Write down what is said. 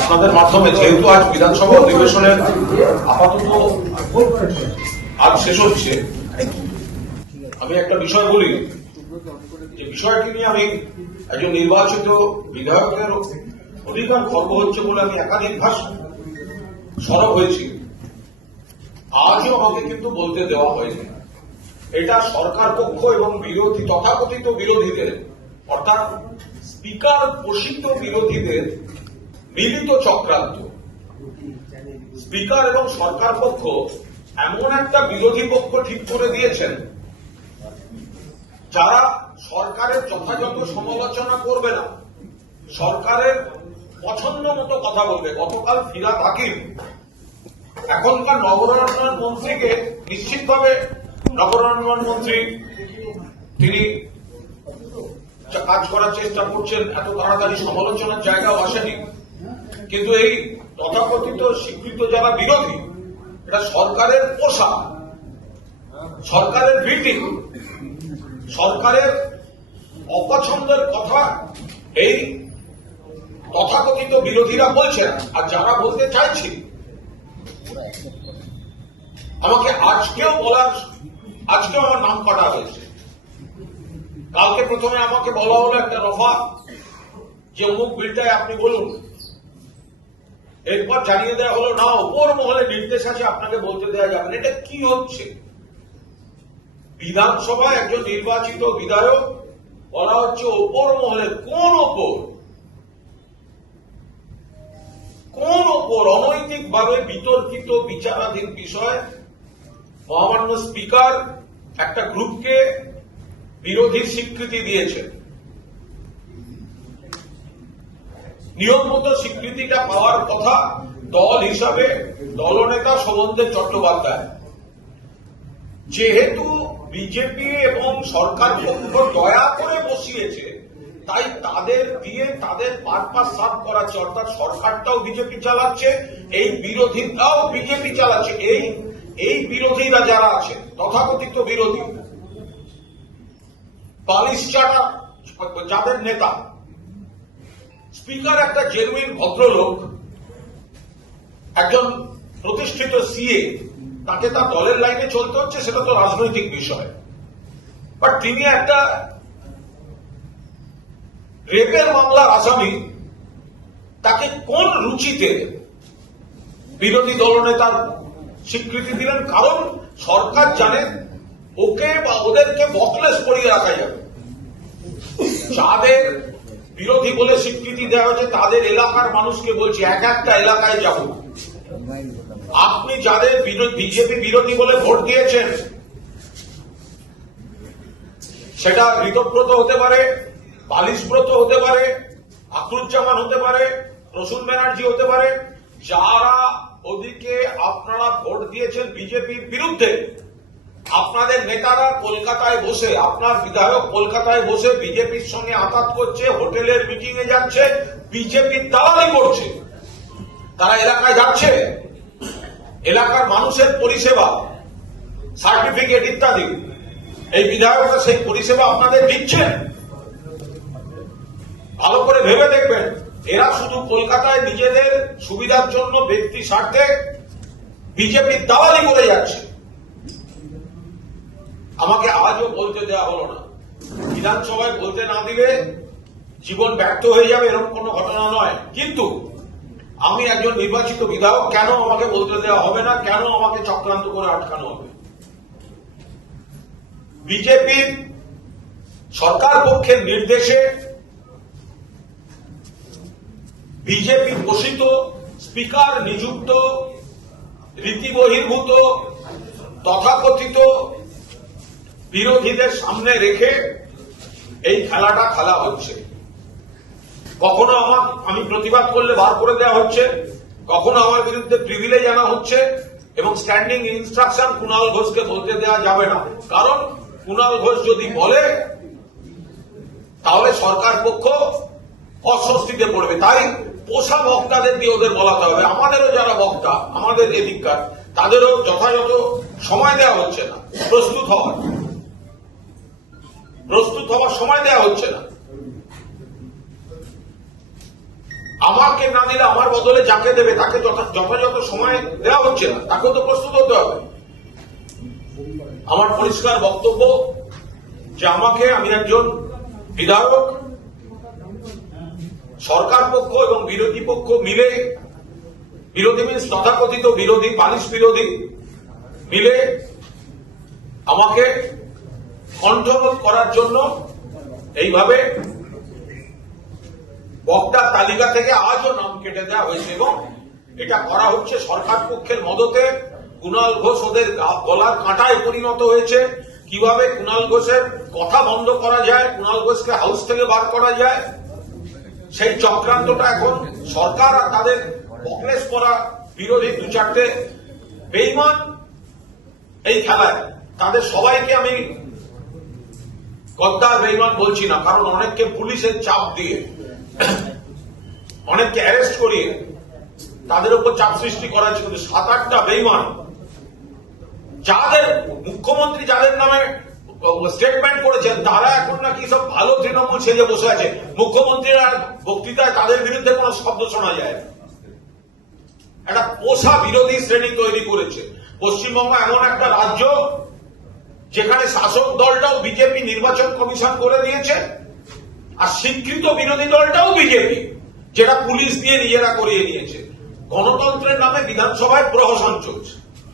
আপনাদের মাধ্যমে যেহেতু আজ বিধানসভা অধিবেশনের আপাতত আজ শেষ হচ্ছে, আমি একটা বিষয় বলি যে বিষয়টি নিয়ে আমি একজন নির্বাচিত বিধায়কের অধিকার খর্ব হচ্ছে বলে আমি একাধিকবার সরব হয়েছি। আজও আমাকে কিন্তু বলতে দেওয়া হয়নি। এটা সরকার পক্ষ এবং বিরোধী তথাকথিত বিরোধীদের অর্থাৎ স্পিকার পোষিত বিরোধীদের মিলিত চক্রান্ত। স্পিকার এবং সরকার পক্ষ এমন একটা বিরোধী পক্ষ ঠিক করে দিয়েছেন যারা সরকারের যথাযথ সমালোচনা করবে না, সরকারের পছন্দ মতো কথা বলবে। গতকাল ফিরহাদ হাকিম এখনকার নগরায়ণ মন্ত্রীকে নিশ্চিতভাবে নগরায়ণ মন্ত্রী তিনি কাজ করার চেষ্টা করছেন, এত তাড়াতাড়ি সমালোচনার জায়গাও আসেনি। কিন্তু এই তথাকথিত স্বীকৃত যারা বিরোধী, এটা সরকারের পোষা, সরকারের বিল্ডিং, সরকারের অপছন্দের কথা এই তথাকথিত বিরোধীরা বলছেন। আর যারা বলতে চাইছি, আমাকে আজকেও আমার নাম কাটা হয়েছে। কালকে প্রথমে আমাকে বলা হলো একটা রফা যে অমুক বিলটায় আপনি বলুন, এরপর জানিয়ে দেওয়া হলো না, উপর মহলে নির্দেশ আছে, আপনাকে বলতে দেওয়া যাবে না। এটা কি হচ্ছে? বিধানসভায় একজন নির্বাচিত বিধায়ক বলা হচ্ছে ওপর মহলে। কোন ওপর অনৈতিকভাবে বিতর্কিত বিচারাধীন বিষয় মহামান্য স্পিকার একটা গ্রুপকে বিরোধীর স্বীকৃতি দিয়েছেন। নিয়ম মতো স্বীকৃতিটা পাওয়ার কথা দল হিসাবে দলনেতা শোভনদেব চট্টোপাধ্যায়। যেহেতু বিজেপি এবং সরকার পক্ষ দয়া করে বসিয়েছে, তাই তাদের দিয়ে তাদের পারপাস সাফ করাচ্ছে। অর্থাৎ সরকারটাও বিজেপি চালাচ্ছে, এই বিরোধীরাও বিজেপি চালাচ্ছে। এই বিরোধীরা যারা আছে, তথাকথিত বিরোধী পালিশ চাটা যাদের নেতা, স্পিকার একটা জেনুইন ভদ্রলোক, একজন প্রতিষ্ঠিত সিএ, তাকে তার দলের লাইনে চলতে হচ্ছে, সেটা তো রাজনৈতিক বিষয়। বাট তিনি একটা রেপের মামলার আসামি, তাকে কোন রুচিতে বিরোধী দলনেতার স্বীকৃতি দিলেন? কারণ সরকার জানে ওকে বা ওদেরকে বকলেস করিয়ে রাখা যাবে। যাদের বিরোধী বলে স্বীকৃতি দেওয়া হয়েছে তাদের এলাকার মানুষকে বলছি, এক একটা এলাকায় যাব। আপনি যাদের বিজেপি বিরোধী বলে ভোট দিয়েছেন, সেটা ঋতব্রত হতে পারে, বালিশব্রত হতে পারে, আখরুজ্জামান হতে পারে, প্রসূন ব্যানার্জি হতে পারে, যারা ওদিকে আপনারা ভোট দিয়েছেন বিজেপির বিরুদ্ধে, আপনাদের নেতারা কলকাতায় বসে, আপনার বিধায়ক কলকাতায় বসে বিজেপির সঙ্গে আঘাত করছে, হোটেলের মিটিং এ যাচ্ছে, বিজেপির দালালি করছে। তারা এলাকায় যাচ্ছে, এলাকার মানুষের পরিষেবা, সার্টিফিকেট ইত্যাদি, এই বিধায়করা সেই পরিষেবা আপনাদের দিচ্ছেন। ভালো করে ভেবে দেখবেন, এরা শুধু কলকাতায় নিজেদের সুবিধার জন্য ব্যক্তি স্বার্থে বিজেপির দালালি করে যাচ্ছে। আমাকে আজও বলতে দেওয়া হলো না। বিধানসভায় বলতে না দিলে জীবন ব্যর্থ হয়ে যাবে, এরকম কোন ঘটনা নয়। কিন্তু আমি একজন নির্বাচিত বিধায়ক, কেন আমাকে বলতে দেওয়া হবে না? কেন আমাকে চক্রান্ত করে আটকানো হবে? বিজেপির সরকার পক্ষের নির্দেশে বিজেপি পোষিত স্পিকার নিযুক্ত রীতি বহির্ভূত তথাকথিত বিরোধীদের সামনে রেখে এই খেলাটা খেলা হচ্ছে। কখনো আমি প্রতিবাদ করলে বার করে দেওয়া হচ্ছে, কখনো আমার বিরুদ্ধে প্রিভিলেজ আনা হচ্ছে, এবং স্ট্যান্ডিং ইনস্ট্রাকশন কুণাল ঘোষকে বলতে দেওয়া যাবে না। কারণ কুণাল ঘোষ যদি বলে তাহলে সরকার পক্ষ অস্বস্তিতে পড়বে। তাই পোষা বক্তাদের দিয়ে ওদের বলাতে হবে। আমাদেরও যারা বক্তা, আমাদের এদিককার, তাদেরও যথাযথ সময় দেওয়া হচ্ছে না প্রস্তুত হওয়ার সময় দেওয়া হচ্ছে না। আমাকে না দিলে আমার বদলে যাকে দেবে তাকে যথাযথ সময় দেওয়া হচ্ছে না, তাকেও তো প্রস্তুত হতে হবে। আমার পরিষ্কার বক্তব্য যে আমি একজন বিধায়ক, সরকার পক্ষ এবং বিরোধী পক্ষ মিলে, বিরোধী মিন্স তথাকথিত বিরোধী, পালিশ বিরোধী মিলে আমাকে কন্ট্রোল করার জন্য এইভাবে বক্তার তালিকা থেকে আজও নাম কেটে দেওয়া হয়েছে এবং এটা করা হচ্ছে সরকার পক্ষের মদতে। কুণাল ঘোষ ওদের গলার কাঁটায় পরিণত হয়েছে। কিভাবে কুণাল ঘোষের কথা বন্ধ করা যায়, কুণাল ঘোষকে হাউস থেকে বার করা যায়, সেই চক্রান্তটা এখন সরকার আর তাদের বকলেস পরা বিরোধী দু চারটে বেঈমান এই খেলায়, তাদের সবাইকে আমি গদ্দার বেঈমান বলছি না, কারণ অনেককে পুলিশের চাপ দিয়ে, অনেককে অ্যারেস্ট করিয়ে তাদের উপর চাপ সৃষ্টি করা হয়েছে। কিন্তু 7-8টা বেঈমান, যাদের মুখ্যমন্ত্রী যাদের নামে স্টেটমেন্ট করেছেন, তারা এখন নাকি সব ভালো তৃণমূল সেজে বসে আছে। মুখ্যমন্ত্রীর বক্তৃতায় তাদের বিরুদ্ধে কোনো শব্দ শোনা যায় না। একটা পোষা বিরোধী শ্রেণী তৈরি করেছে। পশ্চিমবঙ্গ এমন একটা রাজ্য যেখানে শাসক দলটাও বিজেপি নির্বাচন কমিশন করে দিয়েছে, আর স্বীকৃত বিরোধী দলটাও বিজেপি, যেটা পুলিশ দিয়ে নিজেরা করিয়ে নিয়েছে। গণতন্ত্রের নামে বিধানসভায় প্রহসন চলছে।